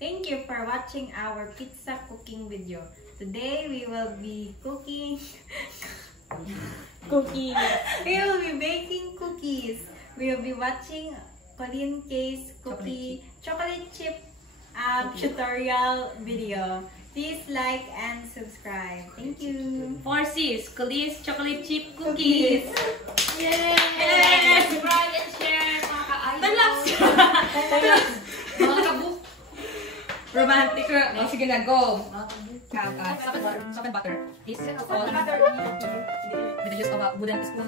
Thank you for watching our pizza cooking video. Today we will be cooking cookies. We will be baking cookies. We will be watching Colleen K's cookie chocolate chip tutorial video. Please like and subscribe. Thank you. 4Cs, Colee's chocolate chip cookies. Yay! Subscribe and share, mga ka-idol. Mga kabuk. Romantic. Oh, sige na, go. Salt and butter. This all with the use of a wooden spoon.